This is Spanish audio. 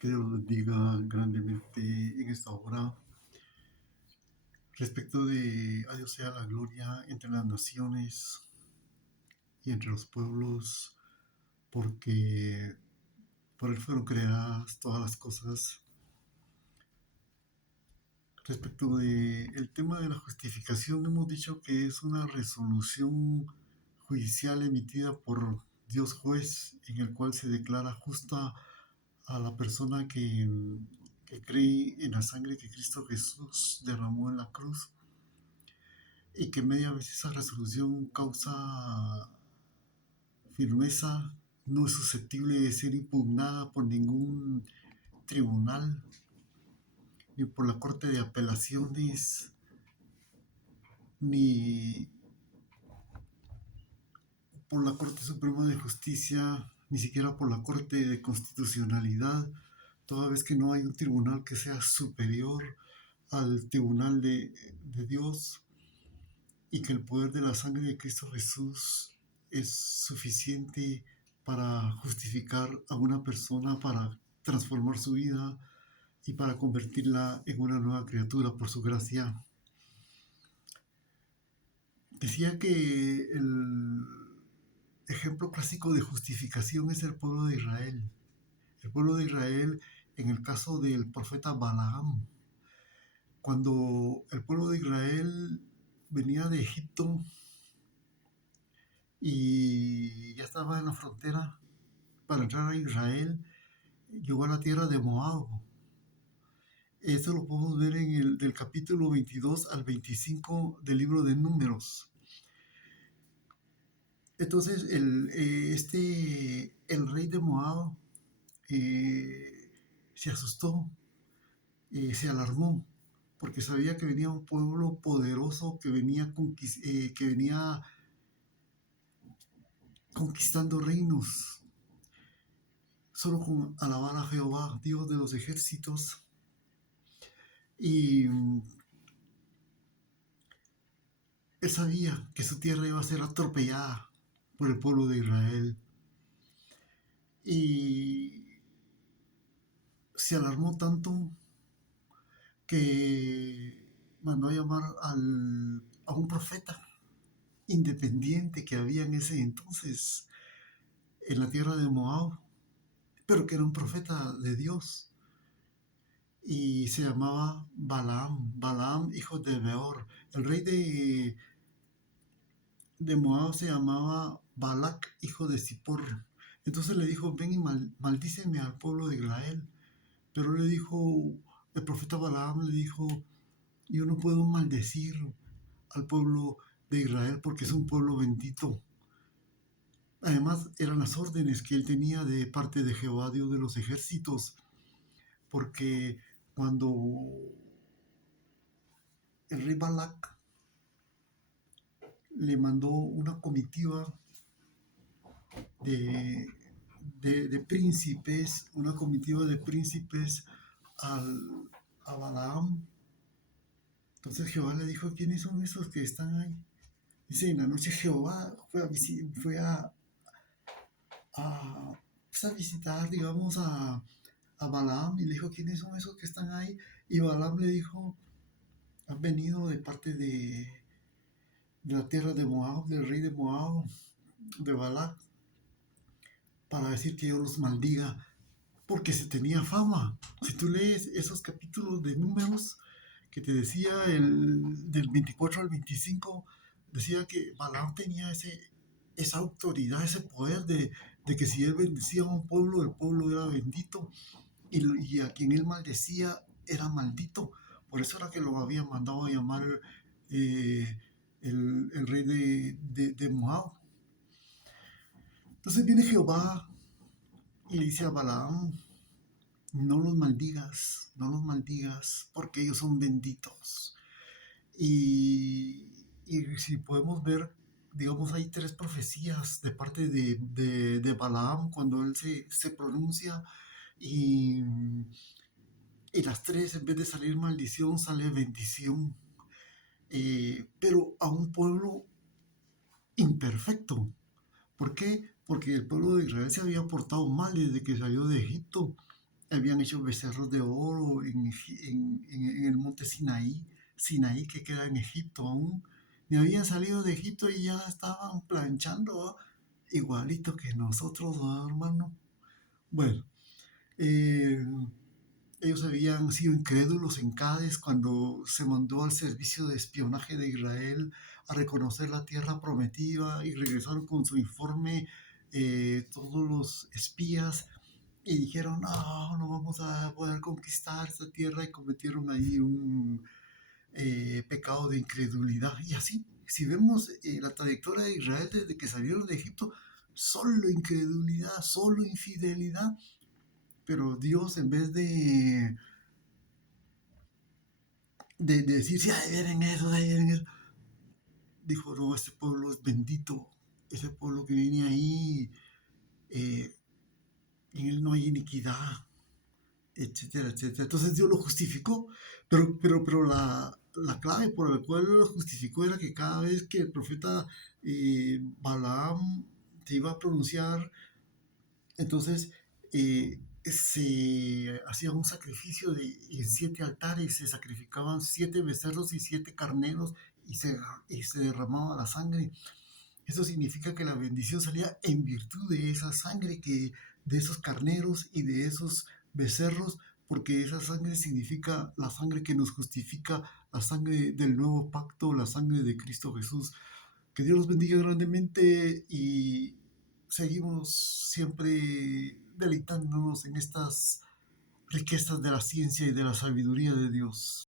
Que Dios los bendiga grandemente en esta hora. Respecto de a Dios sea la gloria entre las naciones y entre los pueblos, porque por Él fueron creadas todas las cosas. Respecto del tema de la justificación, hemos dicho que es una resolución judicial emitida por Dios juez, en el cual se declara justa a la persona que cree en la sangre que Cristo Jesús derramó en la cruz, y que media vez esa resolución causa firmeza, no es susceptible de ser impugnada por ningún tribunal, ni por la Corte de Apelaciones, ni por la Corte Suprema de Justicia, ni siquiera por la Corte de Constitucionalidad, toda vez que no hay un tribunal que sea superior al tribunal de Dios, y que el poder de la sangre de Cristo Jesús es suficiente para justificar a una persona, para transformar su vida y para convertirla en una nueva criatura por su gracia. Decía que el ejemplo clásico de justificación es el pueblo de Israel. El pueblo de Israel, en el caso del profeta Balaam, cuando el pueblo de Israel venía de Egipto y ya estaba en la frontera para entrar a Israel, llegó a la tierra de Moab. Esto lo podemos ver en del capítulo 22 al 25 del libro de Números. Entonces, el rey de Moab se asustó, se alarmó, porque sabía que venía un pueblo poderoso que venía conquistando reinos, solo con alabar a Jehová, Dios de los ejércitos. Y él sabía que su tierra iba a ser atropellada por el pueblo de Israel. Y se alarmó tanto que mandó a llamar a un profeta independiente que había en ese entonces en la tierra de Moab, pero que era un profeta de Dios. Y se llamaba Balaam, hijo de Beor. El rey de Moab se llamaba Balac, hijo de Zippor. Entonces le dijo: ven y maldíceme al pueblo de Israel. Pero le dijo, el profeta Balaam le dijo: yo no puedo maldecir al pueblo de Israel porque es un pueblo bendito. Además, eran las órdenes que él tenía de parte de Jehová, Dios de los ejércitos, porque cuando el rey Balac le mandó una comitiva de, de príncipes a Balaam. Entonces Jehová le dijo: ¿quiénes son esos que están ahí? Dice: en la noche Jehová fue a, pues a visitar, digamos, a Balaam, y le dijo: ¿quiénes son esos que están ahí? Y Balaam le dijo: han venido de parte de la tierra de Moab, del rey de Moab, de Balac, para decir que yo los maldiga, porque se tenía fama. Si tú lees esos capítulos de Números que te decía, del 24 al 25, decía que Balaam tenía esa autoridad, ese poder de que si él bendecía a un pueblo, el pueblo era bendito, y a quien él maldecía era maldito. Por eso era que lo había mandado a llamar eh, el rey de Moab. Entonces viene Jehová y le dice a Balaam: no los maldigas, porque ellos son benditos. Y si podemos ver, digamos, hay tres profecías de parte de Balaam cuando él se pronuncia, y, y las tres, en vez de salir maldición, sale bendición. Pero a un pueblo imperfecto. ¿Por qué? Porque el pueblo de Israel se había portado mal desde que salió de Egipto. habían hecho becerros de oro en el monte Sinaí que queda en Egipto aún. Y habían salido de Egipto y ya estaban planchando, ¿va? Igualito que nosotros, ¿va, hermano? Bueno, eh, ellos habían sido incrédulos en Cádiz cuando se mandó al servicio de espionaje de Israel a reconocer la tierra prometida y regresaron con su informe todos los espías y dijeron, no, no vamos a poder conquistar esta tierra y cometieron ahí un pecado de incredulidad. Y así, si vemos la trayectoria de Israel desde que salieron de Egipto, solo incredulidad, solo infidelidad, pero Dios en vez de decir, sí, ahí vienen eso, ahí vienen eso, dijo, no, este pueblo es bendito, ese pueblo que viene ahí, eh, en él no hay iniquidad, etcétera, etcétera. Entonces Dios lo justificó, pero la clave por la cual lo justificó era que cada vez que el profeta Balaam se iba a pronunciar, entonces se hacía un sacrificio en 7 altares, se sacrificaban 7 becerros y 7 carneros y se derramaba la sangre. Eso significa que la bendición salía en virtud de esa sangre, de esos carneros y de esos becerros, porque esa sangre significa la sangre que nos justifica, la sangre del nuevo pacto, la sangre de Cristo Jesús. Que Dios los bendiga grandemente y seguimos siempre deleitándonos en estas riquezas de la ciencia y de la sabiduría de Dios.